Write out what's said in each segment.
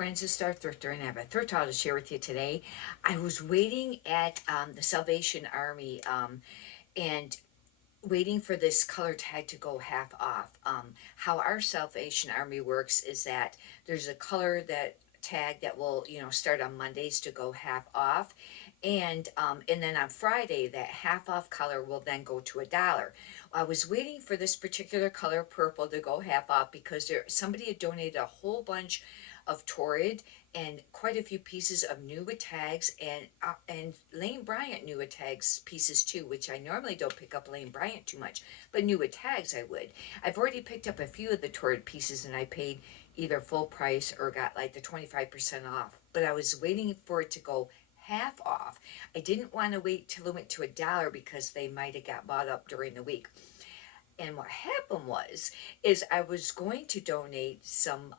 friends, it's Star Thrifter, and I have a thrift haul to share with you today. I was waiting at the Salvation Army and waiting for this color tag to go half off. How our Salvation Army works is that there's a color that tag that will start on Mondays to go half off, and then on Friday that half off color will then go to $1. I was waiting for this particular color purple to go half off because somebody had donated a whole bunch of Torrid and quite a few pieces of Nuva tags and Lane Bryant Nuva tags pieces too, which I normally don't pick up Lane Bryant too much, but Nuva tags I would. I've already picked up a few of the Torrid pieces and I paid either full price or got like the 25% off, but I was waiting for it to go half off. I didn't want to wait till it went to $1 because they might have got bought up during the week. And what happened is I was going to donate some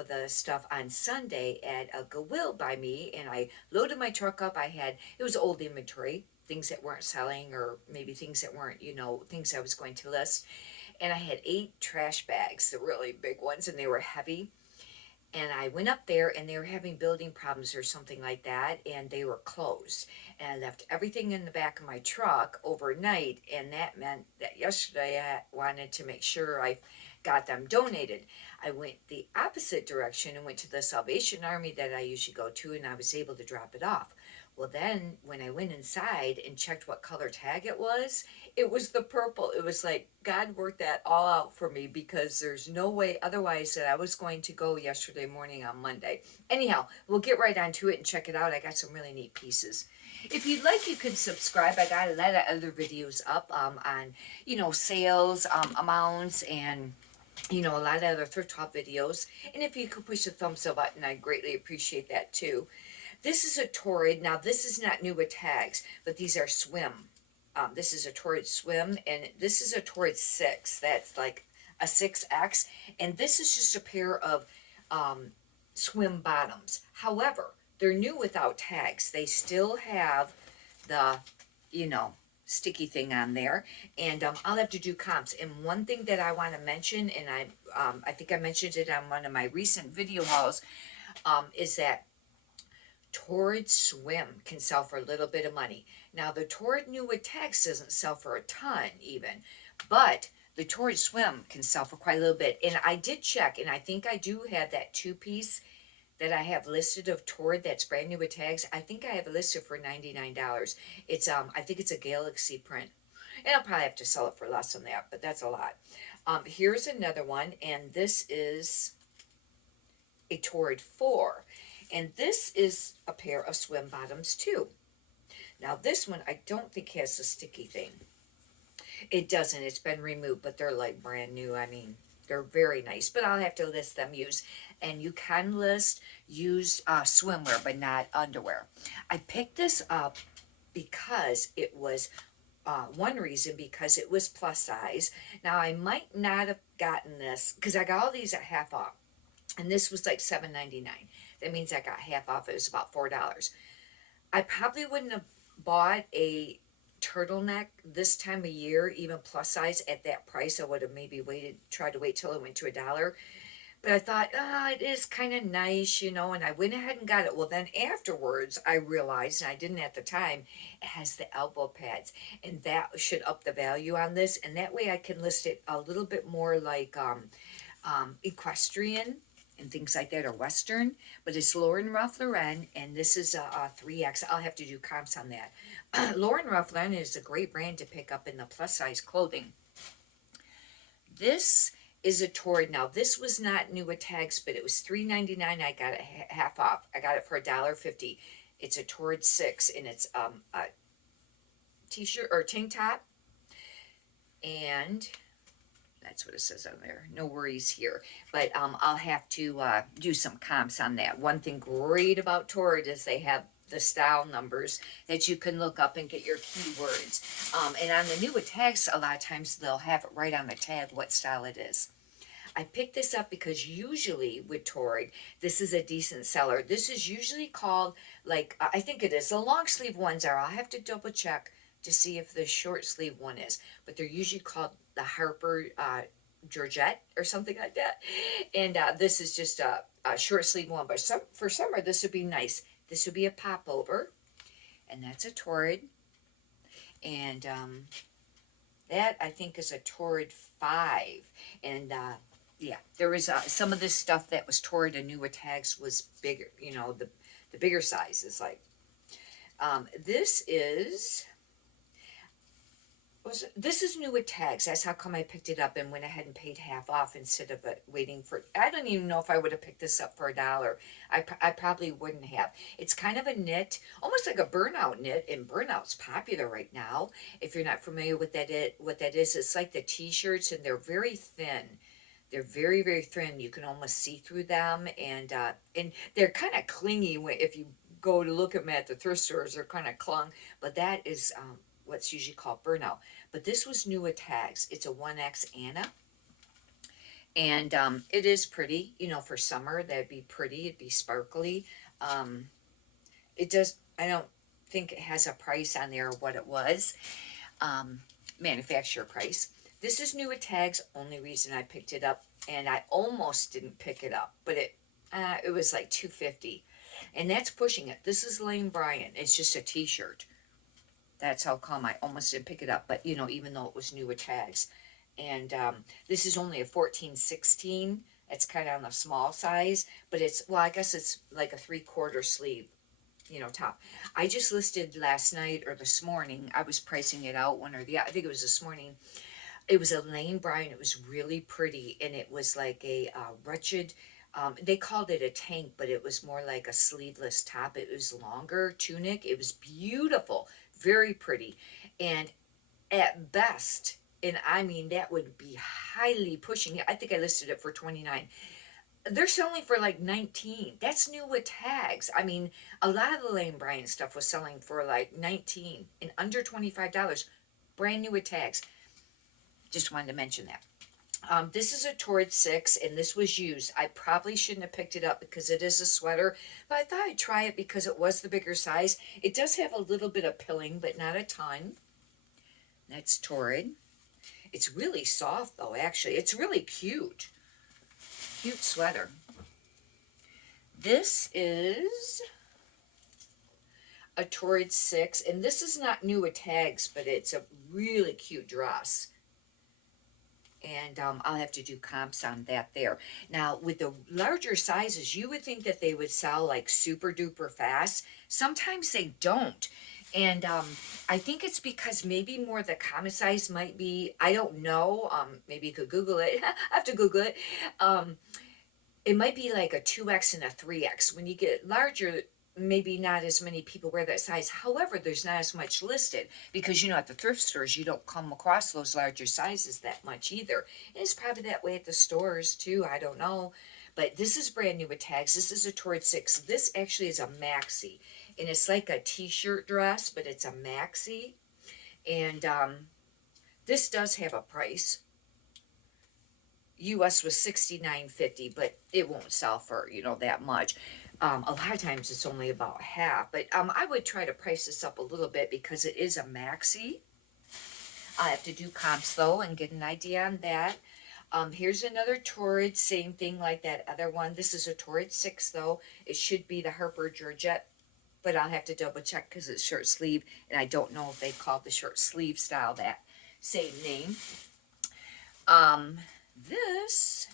of the stuff on Sunday at a Goodwill by me, and I loaded my truck up. It was old inventory, things that weren't selling, or maybe things that weren't, things I was going to list. And I had 8 trash bags, the really big ones, and they were heavy. And I went up there and they were having building problems or something like that, and they were closed. And I left everything in the back of my truck overnight, and that meant that yesterday I wanted to make sure I got them donated. I went the opposite direction and went to the Salvation Army that I usually go to, and I was able to drop it off. Well, then when I went inside and checked what color tag it was the purple. It was like God worked that all out for me because there's no way otherwise that I was going to go yesterday morning on Monday. Anyhow, we'll get right onto it and check it out. I got some really neat pieces. If you'd like, you can subscribe. I got a lot of other videos up on, sales, amounts, and a lot of other thrift shop videos. And if you could push the thumbs up button, I'd greatly appreciate that too. This is a Torrid. Now, this is not new with tags, but these are swim. This is a Torrid swim, and this is a Torrid 6. That's like a 6X. And this is just a pair of swim bottoms. However, they're new without tags. They still have the, sticky thing on there. And I'll have to do comps. And one thing that I want to mention, and I think I mentioned it on one of my recent video hauls, is that Torrid Swim can sell for a little bit of money. Now, the Torrid New with Tags doesn't sell for a ton even, but the Torrid Swim can sell for quite a little bit. And I did check, and I think I do have that 2-piece that I have listed of Torrid that's brand new with tags. I think I have it listed for $99. It's I think it's a Galaxy print. And I'll probably have to sell it for less than that, but that's a lot. Here's another one, and this is a Torrid 4. And this is a pair of swim bottoms too. Now this one I don't think has the sticky thing. It doesn't. It's been removed, but they're like brand new. I mean, they're very nice, but I'll have to list them used. And you can list used swimwear, but not underwear. I picked this up because it was one reason, because it was plus size. Now I might not have gotten this because I got all these at half off, and this was like $7.99. That means I got half off. It was about $4. I probably wouldn't have bought a turtleneck this time of year, even plus size, at that price. I would have maybe tried to wait till it went to $1. But I thought, it is kind of nice, and I went ahead and got it. Well, then afterwards, I realized, and I didn't at the time, it has the elbow pads, and that should up the value on this. And that way I can list it a little bit more like equestrian and things like that, or Western, but it's Lauren Ralph Lauren, and this is a 3X. I'll have to do comps on that. Lauren Ralph Lauren is a great brand to pick up in the plus size clothing. This is a Torrid. Now, this was not new with tags, but it was $3.99. I got it half off. I got it for $1.50. It's a Torrid 6, and it's a t-shirt or tank top, and that's what it says on there. No worries here. But I'll have to do some comps on that. One thing great about Torrid is they have the style numbers that you can look up and get your keywords. And on the new with tags, a lot of times they'll have it right on the tag what style it is. I picked this up because usually with Torrid, this is a decent seller. This is usually called, like, I think it is. The long sleeve ones are. I'll have to double check to see if the short sleeve one is. But they're usually called the Harper Georgette or something like that. And this is just short sleeve one, but for summer this would be nice. This would be a popover, and that's a torrid, and that I think is a torrid 5, and yeah, there was some of this stuff that was torrid and newer tags was bigger. You know, the bigger sizes like. This is this is new with tags. That's how come I picked it up and went ahead and paid half off instead of waiting for. I don't even know if I would have picked this up for $1. I probably wouldn't have. It's kind of a knit, almost like a burnout knit, and burnout's popular right now. If you're not familiar with what that is, it's like the t-shirts, and they're very thin. They're very, very thin. You can almost see through them, and they're kind of clingy if you go to look at them at the thrift stores. They're kind of clung, but that is what's usually called burnout. But this was new with tags. It's a 1X Anna, and it is pretty. You know, for summer that'd be pretty. It'd be sparkly. It does. I don't think it has a price on there what it was, manufacturer price. This is new with tags. Only reason I picked it up, and I almost didn't pick it up, but it was like $2.50, and that's pushing it. This is Lane Bryant. It's just a T-shirt. That's how come I almost didn't pick it up. But you know, even though it was new with tags, and this is only a 14/16. It's kind of on the small size, but it's, well, I guess it's like a 3/4 sleeve, you know, top. I just listed last night or this morning. I was pricing it out one or the. I think it was this morning. It was a Lane Bryant. It was really pretty, and it was like a wretched. They called it a tank, but it was more like a sleeveless top. It was longer tunic. It was beautiful, very pretty, and at best, and I mean that would be highly pushing it. I think I listed it for 29. They're selling for like 19. That's new with tags. I mean, a lot of the Lane Bryant stuff was selling for like 19 and under $25, brand new with tags. Just wanted to mention that. This is a Torrid 6, and this was used. I probably shouldn't have picked it up because it is a sweater, but I thought I'd try it because it was the bigger size. It does have a little bit of pilling, but not a ton. That's Torrid. It's really soft, though, actually. It's really cute. Cute sweater. This is a Torrid 6, and this is not new with tags, but it's a really cute dress. And I'll have to do comps on that there. Now, with the larger sizes, you would think that they would sell like super duper fast. Sometimes they don't. And I think it's because maybe more the common size might be, I don't know, maybe you could Google it. I have to Google it. It might be like a 2X and a 3X. When you get larger, maybe not as many people wear that size. However, there's not as much listed because, you know, at the thrift stores, you don't come across those larger sizes that much either. And it's probably that way at the stores too. I don't know. But this is brand new with tags. This is a Torrid 6. This actually is a maxi. And it's like a t-shirt dress, but it's a maxi. And this does have a price. US was $69.50, but it won't sell for, you know, that much. A lot of times it's only about half, but I would try to price this up a little bit because it is a maxi. I have to do comps though and get an idea on that. Here's another Torrid, same thing like that other one. This is a Torrid 6 though. It should be the Harper Georgette, but I'll have to double check because it's short sleeve, and I don't know if they called the short sleeve style that same name. This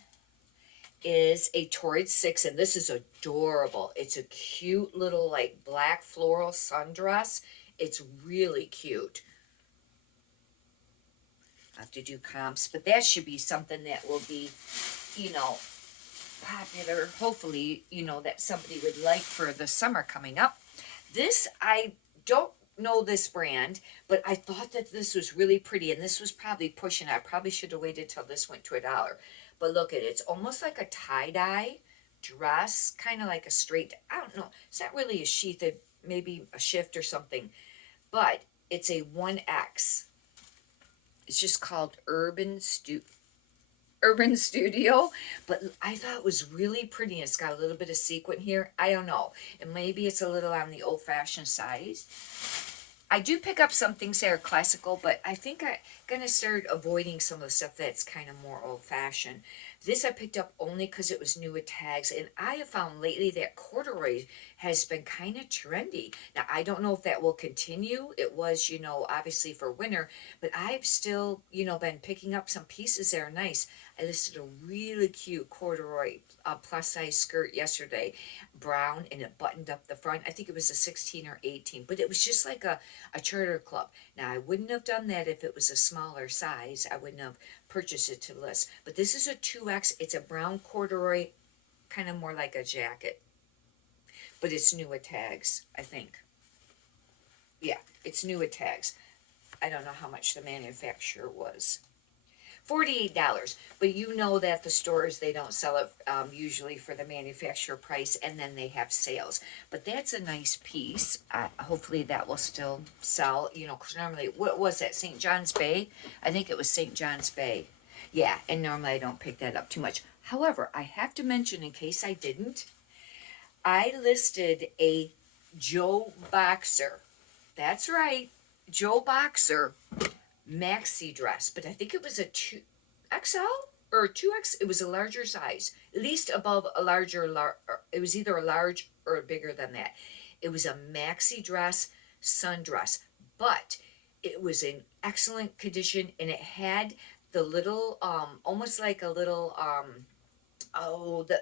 is a Torrid 6, and this is adorable. It's a cute little like black floral sundress. It's really cute. I have to do comps, but that should be something that will be, you know, popular. Hopefully, you know, that somebody would like for the summer coming up. This, I don't know this brand, but I thought that this was really pretty, and this was probably pushing. I probably should have waited till this went to $1. But look at it. It's almost like a tie-dye dress, kind of like a straight, I don't know. It's not really a sheath, maybe a shift or something. But it's a 1X. It's just called Urban Studio. But I thought it was really pretty. It's got a little bit of sequin here. I don't know. And maybe it's a little on the old-fashioned size. I do pick up some things that are classical, but I think I'm going to start avoiding some of the stuff that's kind of more old-fashioned. This I picked up only because it was new with tags, and I have found lately that corduroy has been kind of trendy. Now, I don't know if that will continue. It was, obviously for winter, but I've still, been picking up some pieces that are nice. I listed a really cute corduroy plus size skirt yesterday, brown, and it buttoned up the front. I think it was a 16 or 18, but it was just like a charter club. Now, I wouldn't have done that if it was a smaller size. I wouldn't have purchased it to the list. But this is a 2X. It's a brown corduroy, kind of more like a jacket. But it's new with tags, I think. Yeah, it's new with tags. I don't know how much the manufacturer was. $48, but you know that the stores, they don't sell it usually for the manufacturer price, and then they have sales. But that's a nice piece. Hopefully that will still sell, because normally, what was that, St. John's Bay? I think it was St. John's Bay. Yeah, and normally I don't pick that up too much. However, I have to mention, in case I didn't, I listed a Joe Boxer. That's right, Joe Boxer maxi dress, but I think it was a 2XL or 2X. It was a larger size, at least above a it was either a large or bigger than that. It was a maxi dress, sundress, but it was in excellent condition, and it had the little, almost like a little,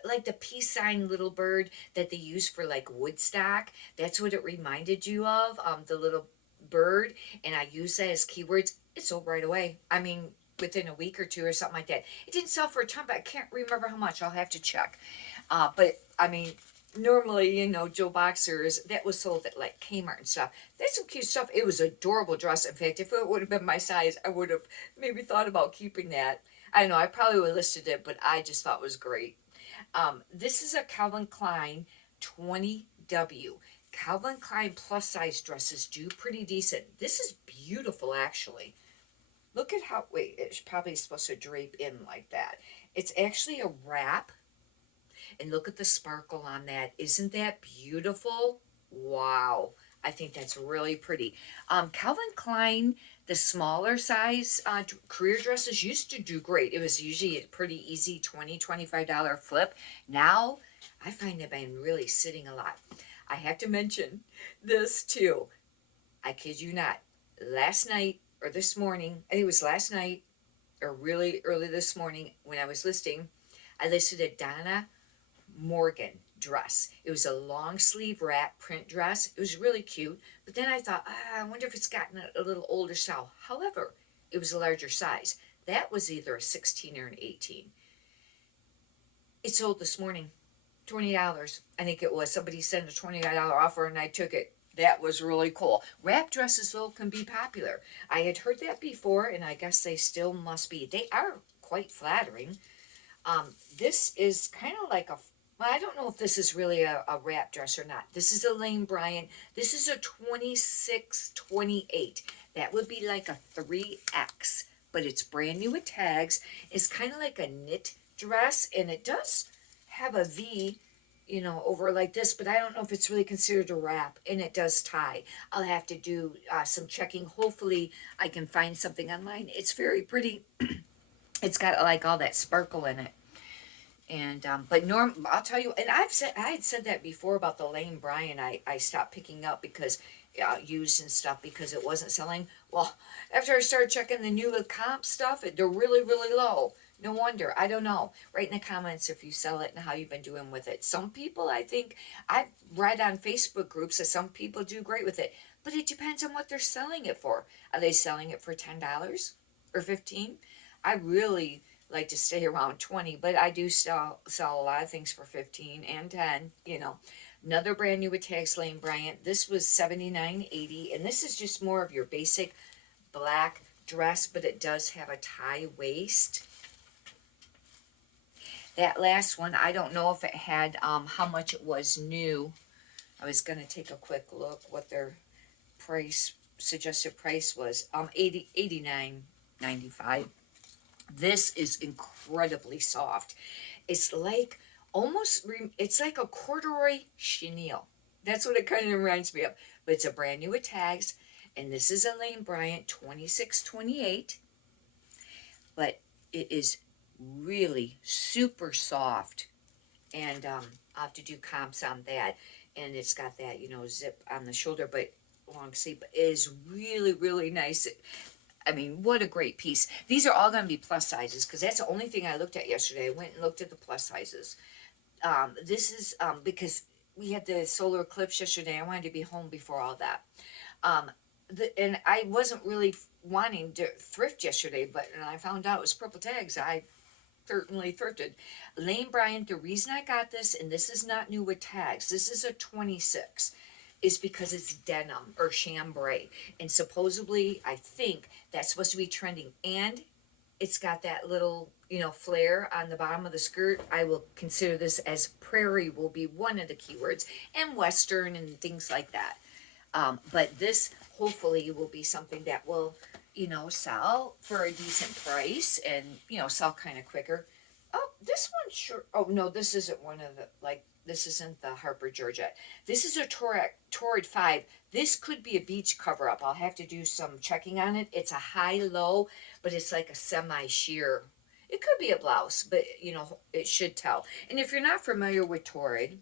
like the peace sign little bird that they use for like Woodstock. That's what it reminded you of, the little bird, and I use that as keywords. It sold right away. I mean, within a week or two or something like that. It didn't sell for a ton, but I can't remember how much. I'll have to check. But I mean, normally, Joe Boxers, that was sold at like Kmart and stuff. That's some cute stuff. It was an adorable dress. In fact, if it would have been my size, I would have maybe thought about keeping that. I don't know. I probably would have listed it, but I just thought it was great. This is a Calvin Klein 20W. Calvin Klein plus size dresses do pretty decent. This is beautiful, actually. Look at how, wait, it's probably supposed to drape in like that. It's actually a wrap. And look at the sparkle on that. Isn't that beautiful? Wow. I think that's really pretty. Calvin Klein, the smaller size career dresses used to do great. It was usually a pretty easy $20-$25 flip. Now, I find them been really sitting a lot. I have to mention this too. I kid you not. Last night, or this morning, I think it was last night, or really early this morning when I was listing, I listed a Donna Morgan dress. It was a long sleeve wrap print dress. It was really cute. But then I thought, I wonder if it's gotten a little older style. However, it was a larger size. That was either a 16 or an 18. It sold this morning. $20. I think it was. Somebody sent a $20 offer and I took it. That was really cool. Wrap dresses, though, can be popular. I had heard that before, and I guess they still must be. They are quite flattering. This is kind of like well, I don't know if this is really a wrap dress or not. This is a Lane Bryant. This is a 26-28. That would be like a 3X, but it's brand new with tags. It's kind of like a knit dress, and it does have a V, over like this, but I don't know if it's really considered a wrap, and it does tie. I'll have to do some checking. Hopefully I can find something online. It's very pretty. It's got like all that sparkle in it. And but I'll tell you, and I had said that before about the Lane Bryant. I stopped picking up because used and stuff because it wasn't selling. Well, after I started checking the new comp stuff, they're really, really low. No wonder. I don't know. Write in the comments if you sell it and how you've been doing with it. Some people, I think, I've read on Facebook groups that some people do great with it. But it depends on what they're selling it for. Are they selling it for $10 or $15? I really like to stay around 20, but I do sell a lot of things for 15 and 10, Another brand new with tags, Lane Bryant. This was $79.80, and this is just more of your basic black dress, but it does have a tie waist. That last one, I don't know if it had how much it was new. I was going to take a quick look what their suggested price was. $89.95. This is incredibly soft. It's like it's like a corduroy chenille. That's what it kind of reminds me of. But it's a brand new with tags, and this is a Lane Bryant 26-28. But it is really super soft. And I'll have to do comps on that. And it's got that, zip on the shoulder, but long sleeve. But it is really, really nice. I mean, what a great piece. These are all going to be plus sizes because that's the only thing I looked at yesterday. I went and looked at the plus sizes. This is because we had the solar eclipse yesterday. I wanted to be home before all that. Um, and I wasn't really wanting to thrift yesterday, but when I found out it was purple tags, I certainly thrifted. Lane Bryant, the reason I got this, and this is not new with tags, this is a 26, is because it's denim or chambray. And supposedly, I think that's supposed to be trending. And it's got that little, flare on the bottom of the skirt. I will consider this as prairie will be one of the keywords, and western and things like that. But this hopefully will be something that will, sell for a decent price and, sell kind of quicker. Oh, this one sure. Oh, no, this isn't one of the, this isn't the Harper Georgette. This is a Torrid 5. This could be a beach cover up. I'll have to do some checking on it. It's a high low, but it's like a semi sheer. It could be a blouse, but, it should tell. And if you're not familiar with Torrid,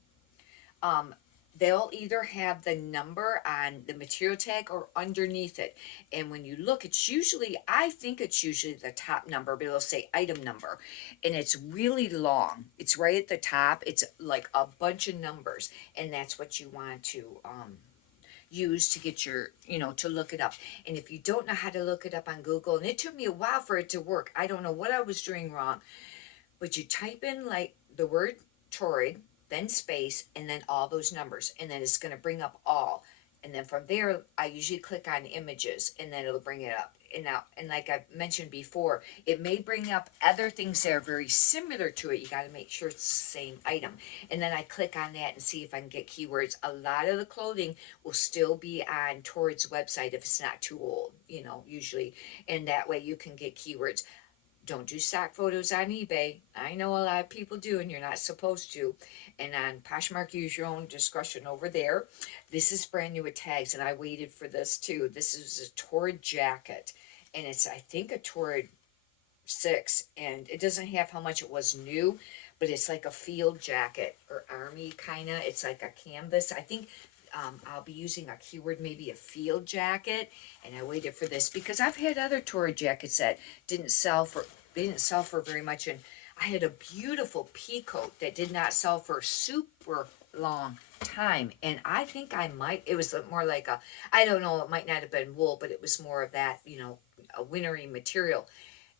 um, they'll either have the number on the material tag or underneath it. And when you look, I think it's usually the top number, but it'll say item number. And it's really long. It's right at the top. It's like a bunch of numbers. And that's what you want to use to get your, to look it up. And if you don't know how to look it up on Google, and it took me a while for it to work, I don't know what I was doing wrong, but you type in like the word Torrid, then space, and then all those numbers, and then it's going to bring up all. And then from there, I usually click on images, and then it'll bring it up. And like I mentioned before, it may bring up other things that are very similar to it. You got to make sure it's the same item. And then I click on that and see if I can get keywords. A lot of the clothing will still be on Torrid's website if it's not too old, usually. And that way you can get keywords. Don't do stock photos on eBay. I know a lot of people do, and you're not supposed to. And on Poshmark, use your own discretion over there. This is brand new with tags, and I waited for this too. This is a Torrid jacket, and it's, I think, a Torrid 6, and it doesn't have how much it was new, but it's like a field jacket or army kind of. It's like a canvas. I think I'll be using a keyword, maybe a field jacket, and I waited for this because I've had other Torrid jackets that they didn't sell for very much, and I had a beautiful pea coat that did not sell for a super long time, and I think it was more like I don't know, it might not have been wool, but it was more of that, a wintry material.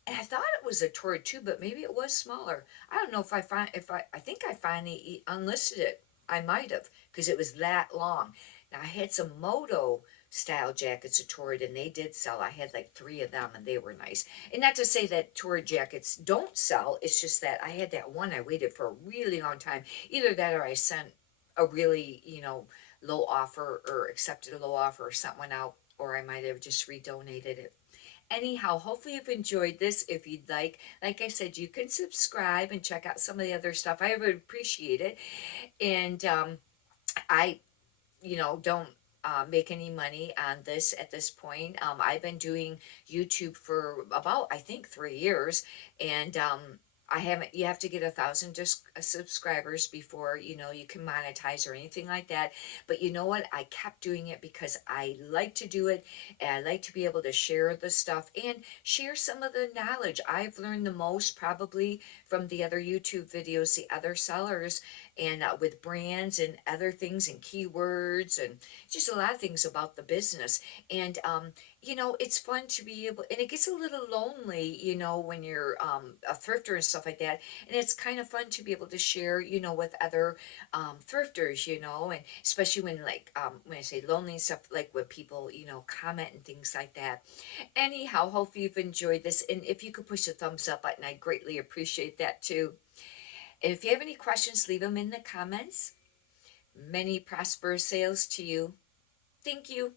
And I thought it was a Torrid too, but maybe it was smaller. I don't know I think I finally unlisted it. I might have, because it was that long. Now I had some moto style jackets at Torrid, and they did sell. I had like 3 of them, and they were nice. And not to say that Torrid jackets don't sell. It's just that I had that one I waited for a really long time. Either that or I sent a really, low offer or accepted a low offer or sent one out, or I might have just redonated it. Anyhow, hopefully you've enjoyed this. If you'd like I said, you can subscribe and check out some of the other stuff. I would appreciate it. And I, don't make any money on this at this point. I've been doing YouTube for about, I think, 3 years, and I haven't. You have to get 1,000 subscribers before you can monetize or anything like that. But you know what? I kept doing it because I like to do it, and I like to be able to share the stuff and share some of the knowledge. I've learned the most probably from the other YouTube videos, the other sellers, and with brands and other things and keywords and just a lot of things about the business. And it's fun to be able, and it gets a little lonely, when you're a thrifter and stuff like that. And it's kind of fun to be able to share, with other thrifters, and especially when I say lonely and stuff, like when people, comment and things like that. Anyhow, hopefully you've enjoyed this. And if you could push the thumbs up button, I'd greatly appreciate that too. And if you have any questions, leave them in the comments. Many prosperous sales to you. Thank you.